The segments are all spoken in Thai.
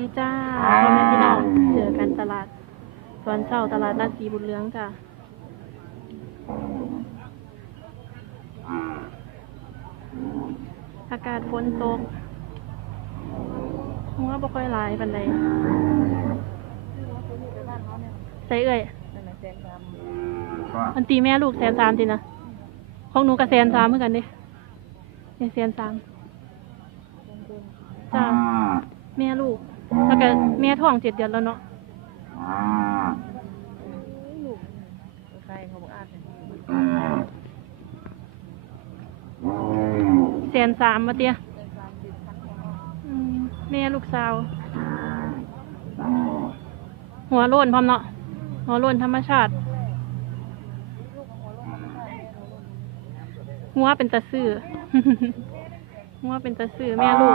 วัสดีจ้าพ่อแม่พี่น้องเจอกันตลาดตอนเช้าตลาดนัดสีบุญเรืองจ้าอากาศฝนตกหัวบ่ค่อยหลายปานใดใส่เอ่ยมันตีแม่ลูกแสนสามตินะของหนูกับแสนสามเหมือนกันเด้เนี่ยแสนสามจ้าแม่ลูก แล้วก็แม่ท้องเจ็ดเดือนแล้วเนาะใครเขาบอกอาดเนี่ยแสนสามมาเตียอืมแม่ลูกสาว หัวโล้นพร้อมเนาะหัวโล้นธรรมชาติ หัวเป็นตะซื่อหัวเป็นตะซื่อแม่ลูก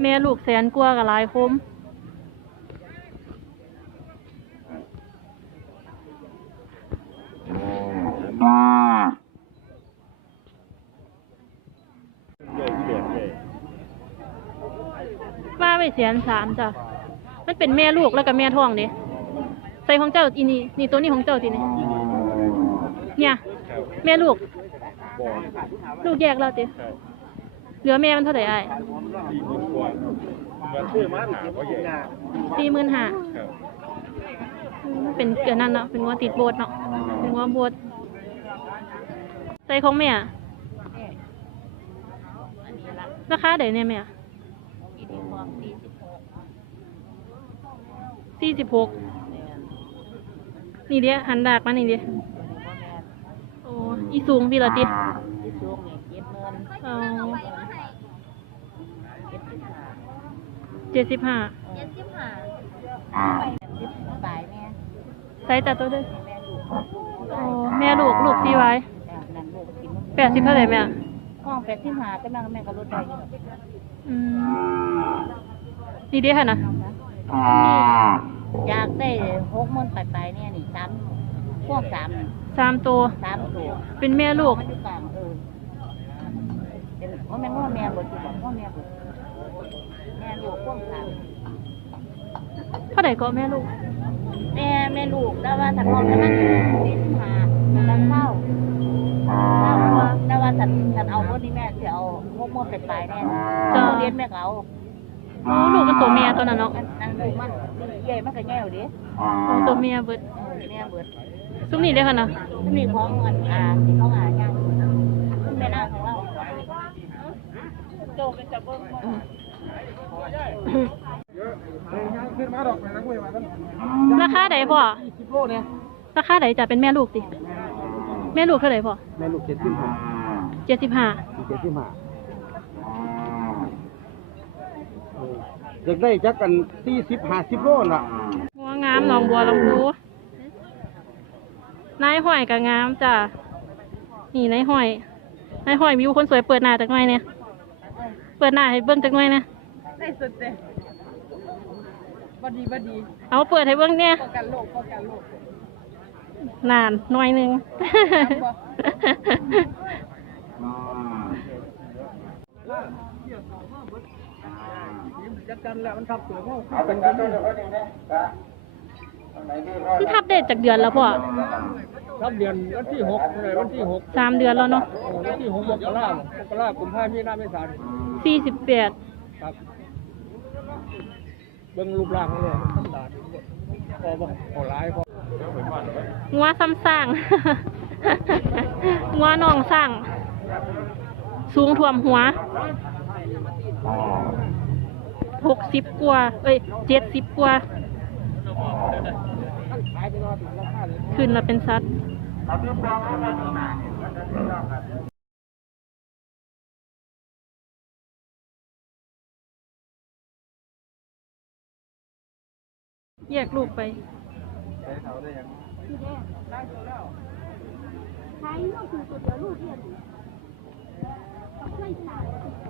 แล้วก็สามหมื่นกว่าสามหมื่นกว่างัวงามหลายตัวอยู่ได้มือเสียนกงัวงามแม่ลูกแสนกว่ากับหลายคมว่าไปแสนสามจ้ะ มันเป็นแม่ลูกแล้วก็แม่ท้องเด้ใส่ของเจ้าอีนี่นี่ตัวนี้ของเจ้าทีนี่เนี่ย แม่ลูก ลูกแยกแล้วติเหลือแม่มันเท่าไหร่ไอ้ ซื้อมาหนาเพราะใหญ่สี่หมื่นห้าครับมันเป็นเกลือนั่นเนาะเป็นงัวติดโบดเนาะเป็นงัวโบดใส่ของแม่เนี่ยอันนี้ละราคาเดี๋ยวเนี่ยแม่อีดีความสี่สิบหกสี่สิบหกเนี่ยนี่เดียหันดากมานี่เดียพ่อแม่โอ้อีสูงพี่ละติที่ช่วงนี้เจ็ดเงิน เอาเจ็ดสิบห้าเจ็ดสิบห้าเจ็ดสิบห้าไปสิบปลายแม่ใส่แต่ตัวเด้อแม่ลูกโอ้แม่ลูกลูกซีไว้จ้ะนั่นลูกกินแปดสิบเท่าไหร่แม่ห้องแปดสิบห้าก็แม่ก็แม่ก็ลดได้อยู่อืมนี่เดียค่ะนะอยากได้หกหมื่นปลายๆเนี่ยนี่สามพวกสามนี่สามตัวสามตัว เป็นแม่ลูกมันอยู่กลางเออเป็นว่าแม่ง้อแม่เบิดสิบอกง้อแม่เบิดแม่ลูกพวกสาม เท่าไหร่ก็แม่ลูก แม่แม่ลูกแต่ว่าถ้าพ่อจะนั่งอยู่ที่หาแล้วเข้าเข้าว่าแต่ว่าฉันฉันเอารถนี้แม่จะเอาหกหมื่นปลายๆแน่เรียนแม่ก็เอาโอ้ลูกมันตัวเมียตัวนั้นเนาะนั่งลูกมันใหญ่มันก็แง่วดิโอ้ตัวเมียเบิดเออแม่เบิดซุ้มนี่เดียค่ะนะมีของเงินอามีของอาย่างแม่นางของเราโจเป็นจะเบิ้ง ราคาไหนพ่อสิบโลเนี่ยราคาไหนจะเป็นแม่ลูกติ แม่ลูกเท่าไหร่พ่อ แม่ลูกเจ็ดสิบห้าเจ็ดสิบห้าเจ็ดสิบห้าเด็กได้จักกันสี่สิบห้าสิบโลน่ะงัวงามหนองบัวลำพูนายห้อยกับงามจ้ะ นี่นายห้อยนายห้อยมีคนสวยเปิดหน้าจากหน่อยเนี่ย เปิดหน้าให้เบิ้งจากหน่อยเนี่ย ได้สุดเลยบดีบดีเอาเปิดให้เบิ้งเนี่ยป้องกันโรคป้องกันโรคนานหน่อยหนึง จักกันแล้วมันทับตัวเขามันทับได้จากเดือนแล้วพ่อทับเดือนวันที่หกเลยวันที่หกสามเดือนแล้วเนาะวันที่หกมกรามกรากุมภาพันธ์มีนาเมษายนสี่สิบแปดครับ เบิ่งรูปร่างเลยธรรมดาดีพอบ่พอหลายพองัวซ้ำสร้างงัวน้องสร้าง สูงท่วมหัวหกสิบกว่าเอ้ยเจ็ดสิบกว่าขายไปรอถึงราคาเลยขึ้นมาเป็นซัดแยกลูกไป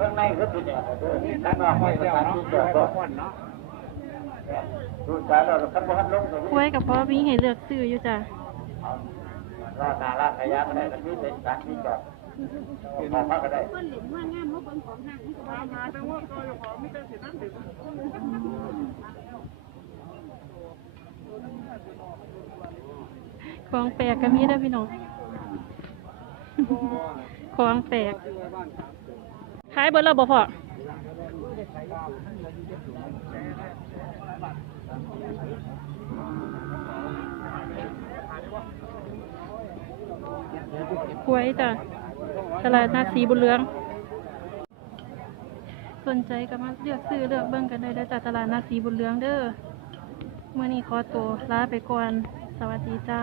ข้างในก็เป็นอย่างนี้ข้างนอกไม่ใช่ที่จอดรถเนาะดูสายเราขับรถลงตรงนี้กล้วยกับพ่อมีให้เลือกซื้ออยู่จ้ะรอดนาลาดขยะก็ได้ตรงนี้เป็นการที่จอดมองพักก็ได้ของแของแปลกก็มีได้พี่น้อง ของแปลกขายเบิดแล้วบ่พ่อหวยจ้ะตลาดนัดสีบุญเรือง สนใจก็มาเลือกซื้อเลือกเบิ่งกันได้เด้อจากตลาดนัดสีบุญเรืองเด้อ เมื่อนี้ขอตัวลาไปก่อน สวัสดีจ้า